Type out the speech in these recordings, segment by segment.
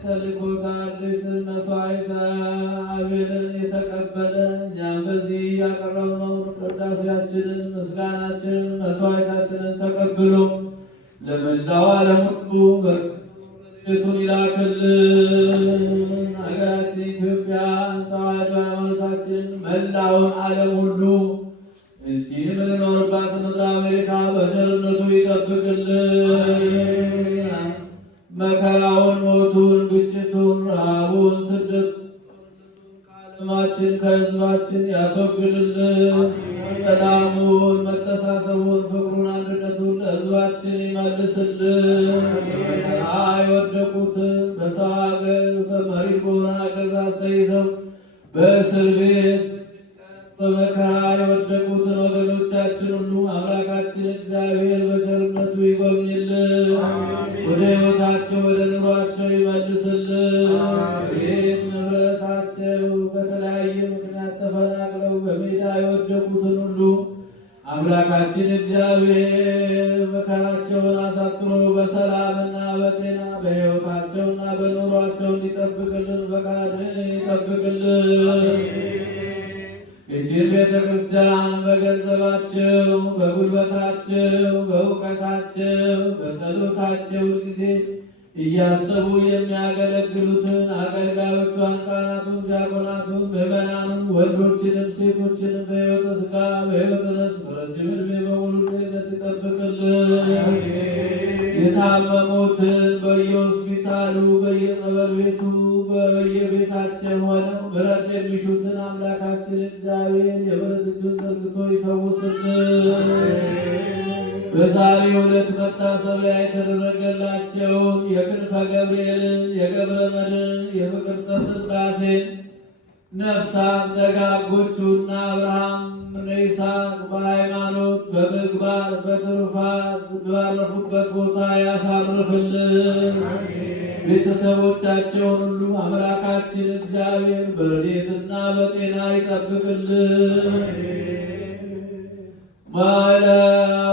ተልኮታ አርድእትን መስዋዕተ አቤልን የተቀበለ እኛም በዚህ ያቀረብነው ቅዳሴያችንን፣ ምስጋናችንን፣ መስዋዕታችንን ተቀብሎ ለመላው ዓለም ሁሉ በረከቱን ይላክልን። ሀገራችን ኢትዮጵያ ተዋሕዶ ሃይማኖታችን መላውን ዓለም ሁሉ እዚህ የምንኖርባት ምድረ አሜሪካ በቸርነቱ ይጠብቅልን። መከራውን፣ ሞቱን፣ ግጭቱን፣ ረሃቡን፣ ስደቱን ከዓለማችን ከሕዝባችን ያስወግድልን። ሰላሙን፣ መተሳሰቡን፣ ፍቅሩን፣ አንድነቱን ለሕዝባችን ይመልስልን። የወደቁትን በሰው ሀገር በመሪር በሆነ አገዛዝ ተይዘው በእስር ቤት በመከራ የወደቁትን ወገኖቻችን ሁሉ አምላካችን እግዚአብሔር በቸርነቱ ይጎብኝልን። ወደ ሕይወታቸው ወደ ኑሯቸው ይመልስልን። ቤት ንብረታቸው በተለያየ ምክንያት ተፈናቅለው በሜዳ የወደቁትን ሁሉ አምላካችን እግዚአብሔር መከራቸውን አሳጥሮ በሰላምና በጤና በሕይወታቸውና በኑሯቸው እንዲጠብቅልን ፈቃድ ይጠብቅልን። ይህችን ቤተ ክርስቲያን በገንዘባቸው፣ በጉልበታቸው፣ በእውቀታቸው፣ በጸሎታቸው ጊዜ እያሰቡ የሚያገለግሉትን አገልጋዮቿን፣ ካህናቱን፣ ዲያቆናቱን፣ ምዕመናኑን ወንዶችንም ሴቶችንም በሕይወተ ሥጋ በሕይወተ ነፍስ በረጅም ዕድሜ በሙሉ ጤንነት ይጠብቅልን። የታመሙትን በየሆስፒታሉ በየጸበል ቤቱ በየቤታቸው ሆነው ምሕረት የሚሹትን አምላካችን እግዚአብሔር የምሕረት እጁን ዘርግቶ ይፈውስልን። በዛሬው ዕለት መታሰቢያ የተደረገላቸውን የክንፈ ገብርኤልን፣ የገብረ መድኅን፣ የፍቅርተ ሥላሴን ነፍሳት ደጋጎቹና አብርሃም እነ ይስሐቅ በሃይማኖት በምግባር በትሩፋት ባረፉበት ቦታ ያሳርፍልን። ቤተሰቦቻቸውን ሁሉ አምላካችን እግዚአብሔር በረድኤትና በጤና ይጠብቅልን።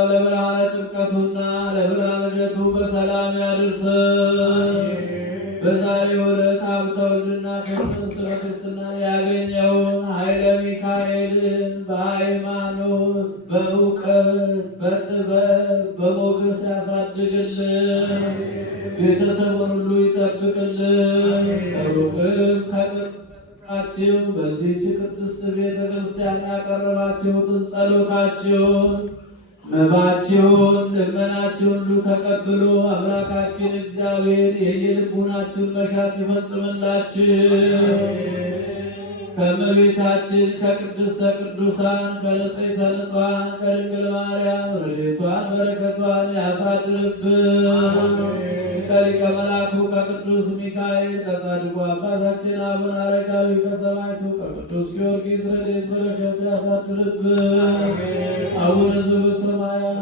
ለብርሃነ ጥምቀቱና ለብርሃነ ልደቱ በሰላም ያድርሰን። በዛሬው ዕለት ሀብተ ወልድና ክርስትና ያገኘውን ኃይለ ሚካኤልን በሃይማኖት በእውቀት በጥበብ በሞገስ ያሳድግልን። ቤተሰቡን ሁሉ ይጠብቅልን። ከሩቅም ከቅርባችሁ በዚህች ቅድስት ቤተ ክርስቲያን ያቀረባችሁትን ጸሎታችሁን፣ መባችሁን፣ ልመናችሁን ሁሉ ተቀብሎ አምላካችን እግዚአብሔር የየልቡናችሁን መሻት ይፈጽምላችሁ። ከእመቤታችን ከቅድስተ ቅዱሳን ከንጽሕተ ንጹሐን ከድንግል ማርያም ረድኤቷን በረከቷን ያሳድርብን። ከሊቀ መላኩ ከቅዱስ ሚካኤል ከጻድቁ አባታችን አቡነ አረጋዊ ከሰማዕቱ ከቅዱስ ጊዮርጊስ ረድኤት በረከት ያሳድርብን። አቡነ ዘበሰማያት